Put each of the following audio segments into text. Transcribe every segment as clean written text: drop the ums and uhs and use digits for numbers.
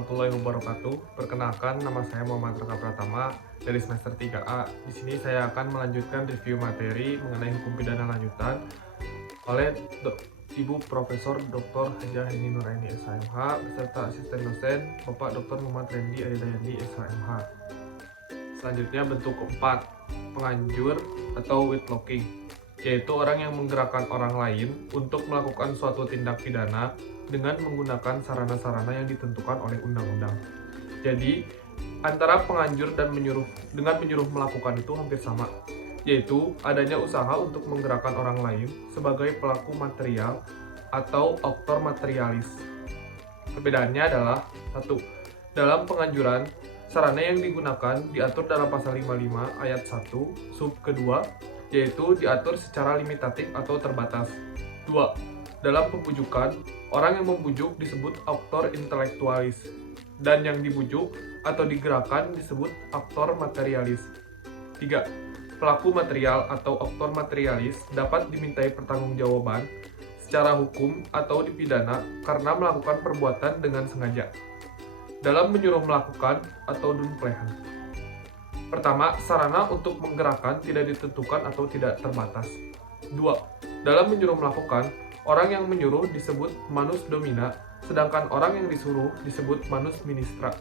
warahmatullahi wabarakatuh. Perkenalkan, nama saya Muhammad Raka Pratama dari semester 3A. Di sini saya akan melanjutkan review materi mengenai hukum pidana lanjutan oleh Ibu Profesor Dr. Hajah Heni Nuraini SHMH beserta asisten dosen Bapak Dr. Muhammad Randy Ayadayandi SHMH. Selanjutnya bentuk keempat, penganjur atau whitelocking, yaitu orang yang menggerakkan orang lain untuk melakukan suatu tindak pidana dengan menggunakan sarana-sarana yang ditentukan oleh undang-undang. Jadi, antara penganjur dan menyuruh melakukan itu hampir sama, yaitu adanya usaha untuk menggerakkan orang lain sebagai pelaku material atau aktor materialis. Perbedaannya adalah: 1. Dalam penganjuran, sarana yang digunakan diatur dalam pasal 55 ayat 1 sub kedua, yaitu diatur secara limitatif atau terbatas. 2. Dalam pembujukan, orang yang membujuk disebut aktor intelektualis, dan yang dibujuk atau digerakkan disebut aktor materialis. 3. Pelaku material atau aktor materialis dapat dimintai pertanggungjawaban secara hukum atau dipidana karena melakukan perbuatan dengan sengaja. Dalam menyuruh melakukan atau dunplehan. Pertama, sarana untuk menggerakkan tidak ditentukan atau tidak terbatas. 2. Dalam menyuruh melakukan, orang yang menyuruh disebut manus domina, sedangkan orang yang disuruh disebut manus ministra.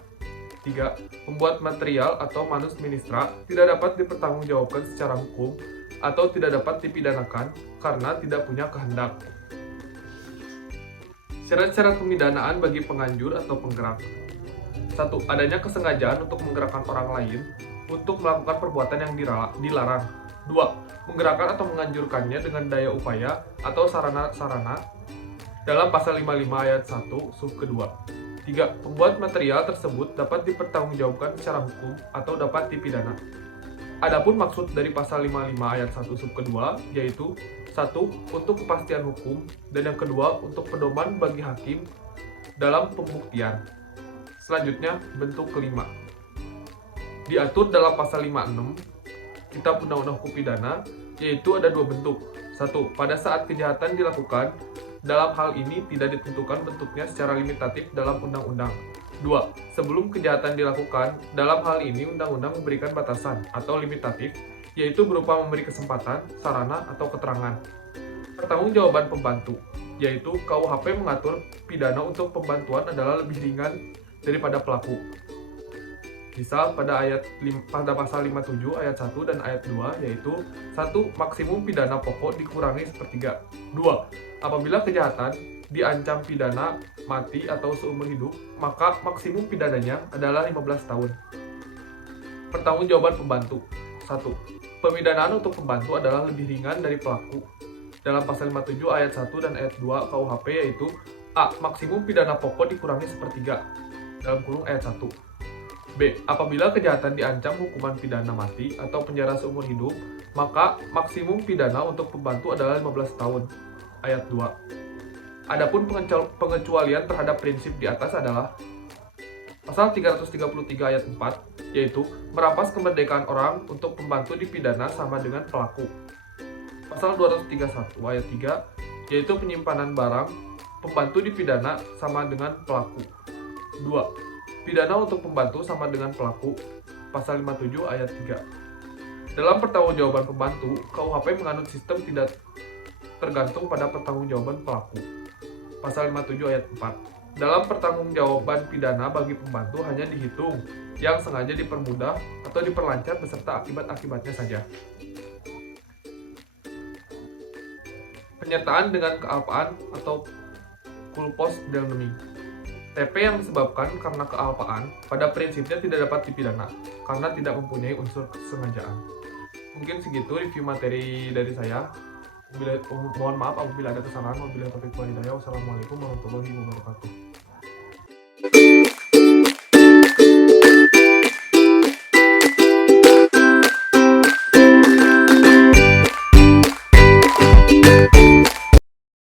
3. Pembuat material atau manus ministra tidak dapat dipertanggungjawabkan secara hukum atau tidak dapat dipidanakan karena tidak punya kehendak. Syarat-syarat pemidanaan bagi penganjur atau penggerak. 1. Adanya kesengajaan untuk menggerakkan orang lain untuk melakukan perbuatan yang dilarang. 2. Menggerakkan atau menganjurkannya dengan daya upaya atau sarana-sarana dalam pasal 55 ayat 1 sub kedua. 3. Pembuat material tersebut dapat dipertanggungjawabkan secara hukum atau dapat dipidana. Adapun maksud dari pasal 55 ayat 1 sub kedua yaitu: 1. Untuk kepastian hukum, dan yang kedua untuk pedoman bagi hakim dalam pembuktian. Selanjutnya, bentuk kelima. Diatur dalam pasal 56 Kitab Undang-Undang Hukum Pidana, yaitu ada dua bentuk. 1. Pada saat kejahatan dilakukan, dalam hal ini tidak ditentukan bentuknya secara limitatif dalam undang-undang. 2. Sebelum kejahatan dilakukan, dalam hal ini undang-undang memberikan batasan atau limitatif, yaitu berupa memberi kesempatan, sarana, atau keterangan. Pertanggungjawaban pembantu, yaitu KUHP mengatur pidana untuk pembantuan adalah lebih ringan daripada pelaku. Misal pada pasal 57 ayat 1 dan ayat 2 yaitu: 1. Maksimum pidana pokok dikurangi sepertiga. 2. Apabila kejahatan diancam pidana mati atau seumur hidup, maka maksimum pidananya adalah 15 tahun. Pertanggungjawaban pembantu. 1. Pemidanaan untuk pembantu adalah lebih ringan dari pelaku. Dalam pasal 57 ayat 1 dan ayat 2 KUHP yaitu: A. Maksimum pidana pokok dikurangi sepertiga dalam kurung ayat 1. B. Apabila kejahatan diancam hukuman pidana mati atau penjara seumur hidup, maka maksimum pidana untuk pembantu adalah 15 tahun. Ayat 2. Adapun pengecualian terhadap prinsip di atas adalah pasal 333 ayat 4, yaitu merampas kemerdekaan orang untuk pembantu dipidana sama dengan pelaku. Pasal 231 ayat 3, yaitu penyimpanan barang pembantu dipidana sama dengan pelaku. 2. Pidana untuk pembantu sama dengan pelaku, pasal 57 ayat 3. Dalam pertanggungjawaban pembantu, KUHP menganut sistem tidak tergantung pada pertanggungjawaban pelaku, pasal 57 ayat 4. Dalam pertanggungjawaban pidana bagi pembantu hanya dihitung yang sengaja dipermudah atau diperlancar beserta akibat-akibatnya saja. Penyertaan dengan kealpaan atau culpos del nomi. TP yang disebabkan karena kealpaan pada prinsipnya tidak dapat dipidana karena tidak mempunyai unsur kesengajaan. Mungkin segitu review materi dari saya. Mohon maaf apabila ada kesalahan. Wabillahi taufiq wal hidayah. Wassalamualaikum warahmatullahi wabarakatuh.